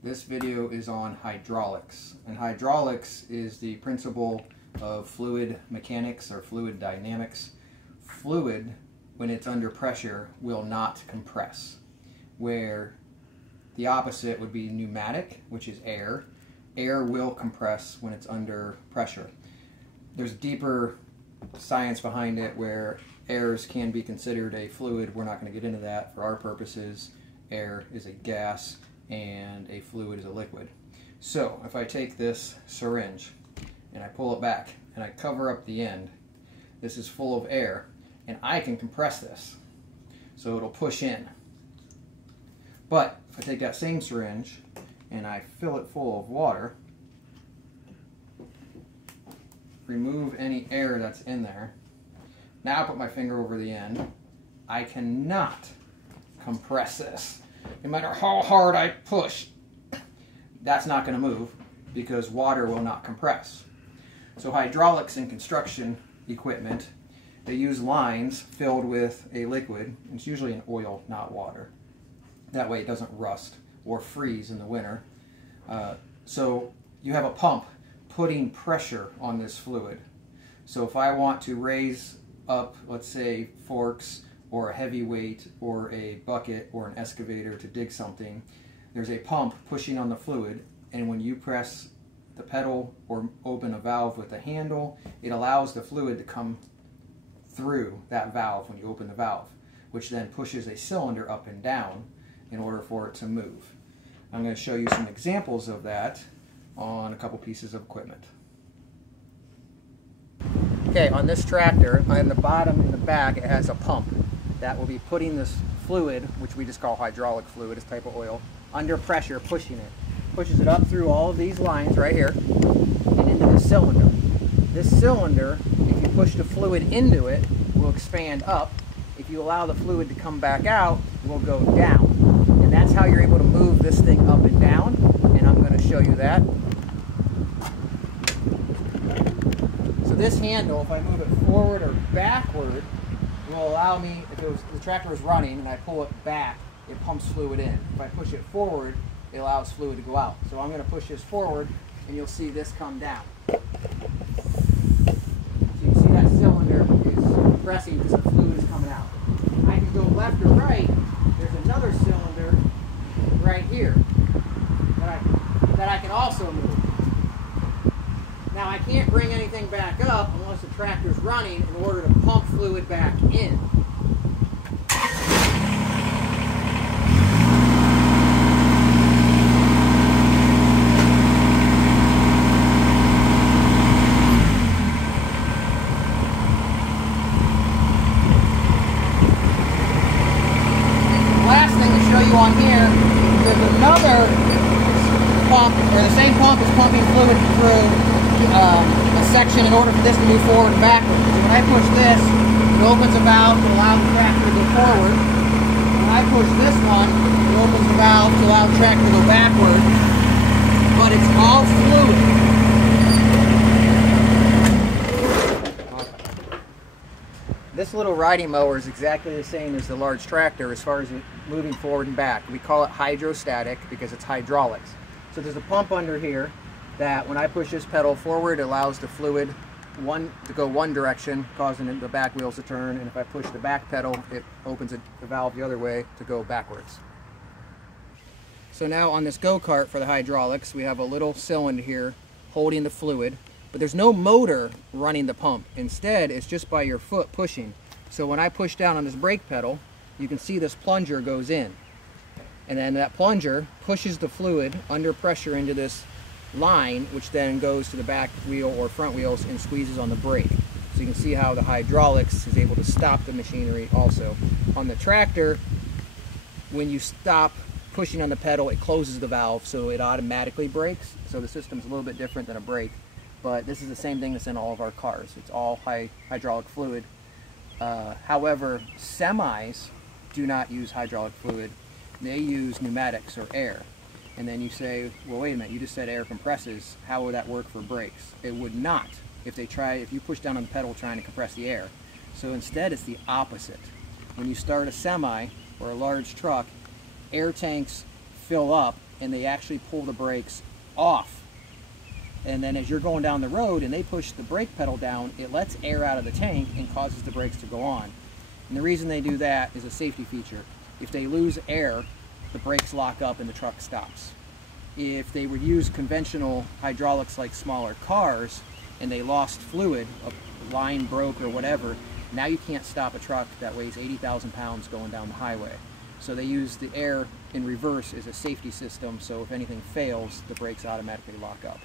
This video is on hydraulics, and hydraulics is the principle of fluid mechanics or fluid dynamics. Fluid, when it's under pressure, will not compress, where the opposite would be pneumatic, which is air. Air will compress when it's under pressure. There's deeper science behind it where airs can be considered a fluid. We're not going to get into that. For our purposes, air is a gas and a fluid is a liquid. So if I take this syringe and I pull it back and I cover up the end, this is full of air, and I can compress this so it'll push in. But if I take that same syringe and I fill it full of water, remove any air that's in there, now I put my finger over the end, I cannot compress this. No matter how hard I push, that's not going to move because water will not compress. So hydraulics in construction equipment, they use lines filled with a liquid. It's usually an oil, not water. That way it doesn't rust or freeze in the winter. So you have a pump putting pressure on this fluid. So if I want to raise up, let's say, forks or a heavy weight or a bucket or an excavator to dig something, there's a pump pushing on the fluid, and when you press the pedal or open a valve with a handle, it allows the fluid to come through that valve when you open the valve, which then pushes a cylinder up and down in order for it to move. I'm going to show you some examples of that on a couple pieces of equipment. Okay, on this tractor, on the bottom and the back, it has a pump that will be putting this fluid, which we just call hydraulic fluid, this type of oil, under pressure, pushing it. Pushes it up through all of these lines right here and into the cylinder. This cylinder, if you push the fluid into it, will expand up. If you allow the fluid to come back out, it will go down. And that's how you're able to move this thing up and down, and I'm going to show you that. So this handle, if I move it forward or backward, will allow me, if the tractor is running and I pull it back, it pumps fluid in. If I push it forward, it allows fluid to go out. So I'm going to push this forward and you'll see this come down. So you can see that cylinder is compressing because the fluid is coming out. I can go left or right. There's another cylinder right here that I can also move. Now I can't bring anything back up unless the tractor's running in order to pump fluid back in. The last thing to show you on here, there's another pump, or the same pump is pumping fluid through a section in order for this to move forward and backward. So when I push this, it opens a valve to allow the tractor to go forward. When I push this one, it opens the valve to allow the tractor to go backward. But it's all fluid. This little riding mower is exactly the same as the large tractor as far as moving forward and back. We call it hydrostatic because it's hydraulics. So there's a pump under here that when I push this pedal forward, it allows the fluid to go one direction, causing the back wheels to turn, and if I push the back pedal, it opens the valve the other way to go backwards. So now on this go-kart for the hydraulics, we have a little cylinder here holding the fluid, but there's no motor running the pump. Instead, it's just by your foot pushing. So when I push down on this brake pedal, you can see this plunger goes in. And then that plunger pushes the fluid under pressure into this line, which then goes to the back wheel or front wheels and squeezes on the brake. So you can see how the hydraulics is able to stop the machinery also. On the tractor, when you stop pushing on the pedal, it closes the valve, so it automatically brakes. So the system's a little bit different than a brake, but this is the same thing that's in all of our cars. It's all hydraulic fluid. However, semis do not use hydraulic fluid. They use pneumatics or air. And then you say, well, wait a minute, you just said air compresses. How would that work for brakes? It would not if you push down on the pedal trying to compress the air. So instead, it's the opposite. When you start a semi or a large truck, air tanks fill up and they actually pull the brakes off. And then as you're going down the road and they push the brake pedal down, it lets air out of the tank and causes the brakes to go on. And the reason they do that is a safety feature. If they lose air, the brakes lock up and the truck stops. If they would use conventional hydraulics like smaller cars and they lost fluid, a line broke or whatever, now you can't stop a truck that weighs 80,000 pounds going down the highway. So they use the air in reverse as a safety system, so if anything fails, the brakes automatically lock up.